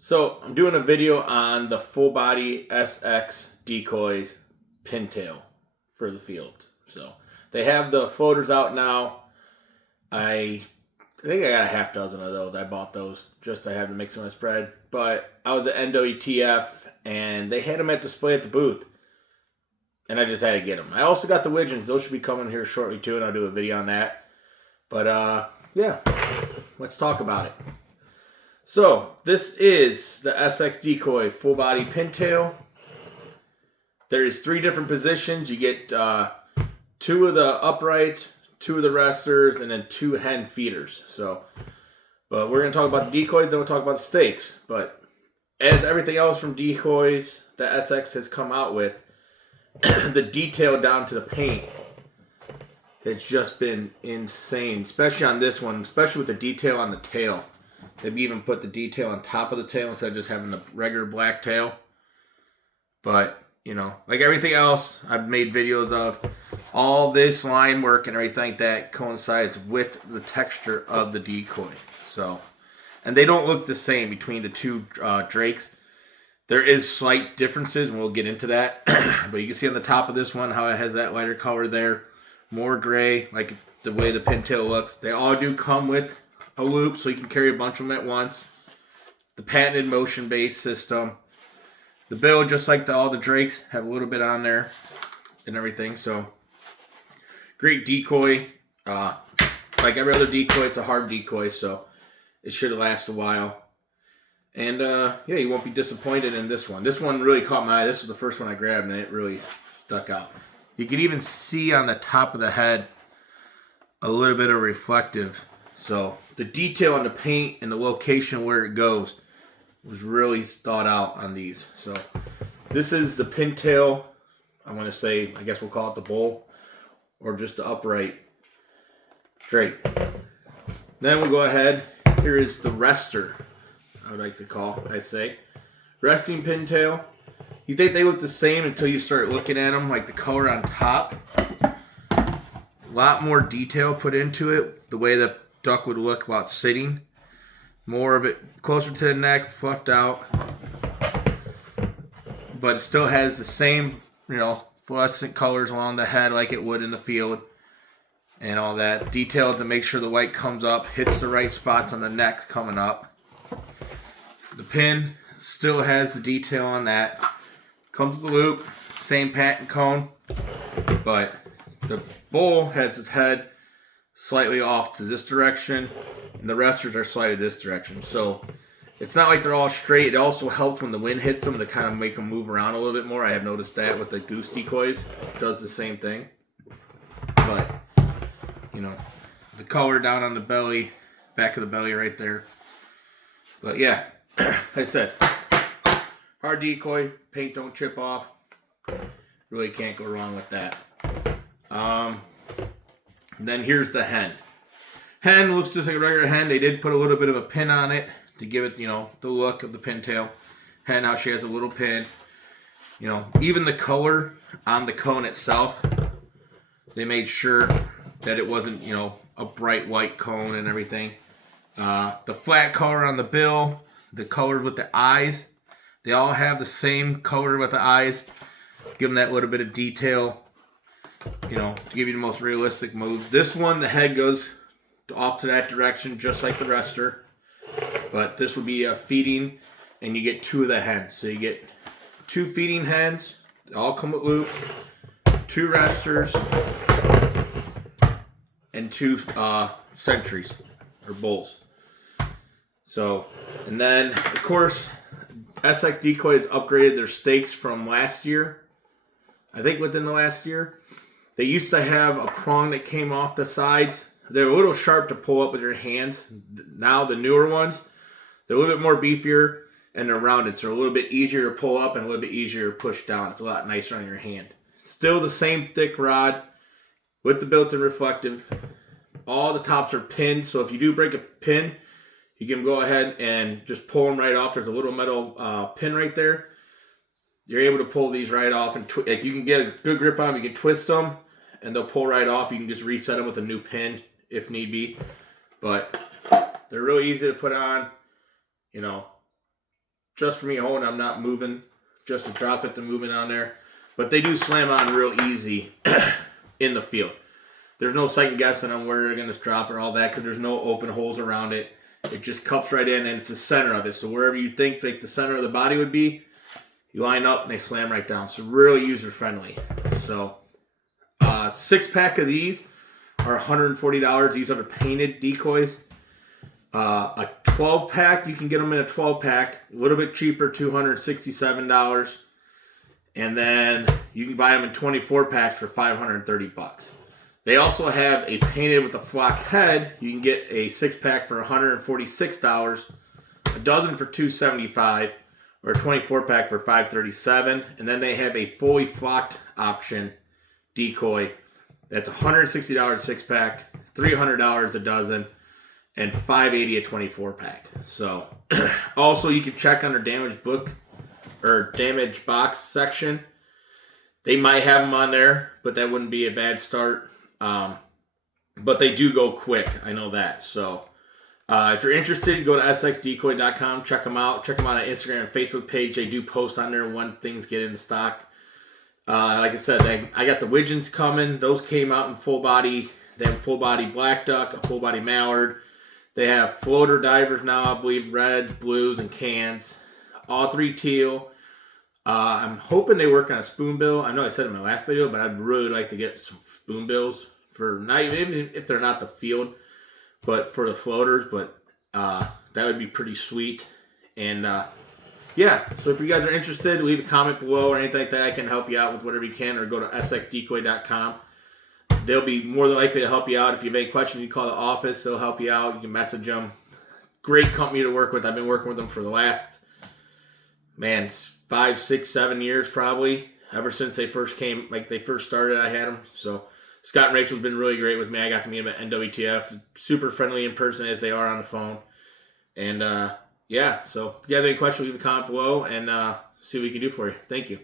So I'm doing a video on the full body SX Decoys Pintail for the field. So they have the floaters out now. I think I got a half dozen of those. I bought those just to have to mix in my spread. But I was at NWTF and they had them at display at the booth. And I just had to get them. I also got the widgeons. Those should be coming here shortly too, and I'll do a video on that. But yeah, let's talk about it. So this is the SX Decoy full body pintail. There is 3 different positions. You get 2 of the uprights, 2 of the resters, and then 2 hen feeders. But we're gonna talk about the decoys, then we'll talk about the stakes. But as everything else from decoys that SX has come out with, the detail down to the paint, it's just been insane, especially on this one, especially with the detail on the tail. They've even put the detail on top of the tail instead of just having the regular black tail. But, you know, like everything else I've made videos of, all this line work and everything like that coincides with the texture of the decoy. So, and they don't look the same between the 2 drakes. There is slight differences, and we'll get into that. But you can see on the top of this one how it has that lighter color there. More gray, like the way the pintail looks. They all do come with a loop, so you can carry a bunch of them at once. The patented motion-based system. The bill, just like all the drakes, have a little bit on there and everything. So, great decoy. Like every other decoy, it's a hard decoy, so it should last a while. And yeah, you won't be disappointed in this one. This one really caught my eye. This was the first one I grabbed, and it really stuck out. You can even see on the top of the head a little bit of reflective. So the detail on the paint and the location where it goes was really thought out on these. So this is the pintail. I want to say, I guess we'll call it the bowl or just the upright drake. Then we'll go ahead. Here is the rester, I would like to call, I say. Resting pintail. You think they look the same until you start looking at them, like the color on top. A lot more detail put into it, the way the duck would look while it's sitting. More of it closer to the neck, fluffed out. But it still has the same, fluorescent colors along the head like it would in the field. And all that. Detail to make sure the white comes up, hits the right spots on the neck coming up. The pin still has the detail on that. Comes with the loop, same patent cone. But the bull has his head slightly off to this direction, and the resters are slightly this direction. So it's not like they're all straight. It also helps when the wind hits them to kind of make them move around a little bit more. I have noticed that with the goose decoys. It does the same thing. But, the color down on the belly, back of the belly right there. But yeah, like I said, hard decoy, paint don't chip off. Really can't go wrong with that. Then here's the hen. Hen looks just like a regular hen. They did put a little bit of a pin on it to give it, the look of the pintail. Hen, how she has a little pin. Even the color on the cone itself, they made sure that it wasn't, a bright white cone and everything. The flat color on the bill, the color with the eyes, they all have the same color with the eyes. Give them that little bit of detail, to give you the most realistic move. This one, the head goes off to that direction, just like the rester. But this would be a feeding, and you get 2 of the hens. So you get 2 feeding hens. They all come with loops. 2 resters. And 2 sentries, or bulls. So, and then, of course, SX Decoys upgraded their stakes from last year. I think within the last year. They used to have a prong that came off the sides. They're a little sharp to pull up with your hands. Now the newer ones, they're a little bit more beefier and they're rounded. So they're a little bit easier to pull up and a little bit easier to push down. It's a lot nicer on your hand. Still the same thick rod with the built-in reflective. All the tops are pinned. So if you do break a pin, you can go ahead and just pull them right off. There's a little metal pin right there. You're able to pull these right off. And you can get a good grip on them. You can twist them and they'll pull right off. You can just reset them with a new pin if need be. But they're really easy to put on. just for me holding. I'm not moving, just to drop it, the movement on there. But they do slam on real easy in the field. There's no second guessing on where they're going to drop or all that because there's no open holes around it. It just cups right in, and it's the center of it. So wherever you think like the center of the body would be, you line up and they slam right down. So really user friendly. So 6-pack of these are $140. These are the painted decoys. A 12-pack, you can get them in a 12-pack, a little bit cheaper, $267. And then you can buy them in 24 packs for $530. They also have a painted with a flock head. You can get a 6-pack for $146, a dozen for $275, or a 24-pack for $537. And then they have a fully flocked option decoy. That's $160 a 6-pack, $300 a dozen, and $580 a 24-pack. So also you can check on their damaged book or damaged box section. They might have them on there, but that wouldn't be a bad start. But they do go quick. I know that. So if you're interested, go to sxdecoy.com. Check them out. Check them out on Instagram and Facebook page. They do post on there when things get into stock. Like I said, I got the widgeons coming. Those came out in full body. They have a full body black duck, a full body mallard. They have floater divers now, I believe, reds, blues, and cans. All 3 teal. I'm hoping they work on a spoonbill. I know I said it in my last video, but I'd really like to get some spoonbills for not even if they're not the field, but for the floaters. But that would be pretty sweet. And yeah, so if you guys are interested, leave a comment below or anything like that. I can help you out with whatever you can, or go to sxdecoy.com. They'll be more than likely to help you out. If you have any questions, you call the office. They'll help you out. You can message them. Great company to work with. I've been working with them for the last, 5, 6, 7 years probably. Ever since they first came, they first started, I had them. So Scott and Rachel's been really great with me. I got to meet them at NWTF. Super friendly in person as they are on the phone. And yeah, so if you have any questions, leave a comment below and see what we can do for you. Thank you.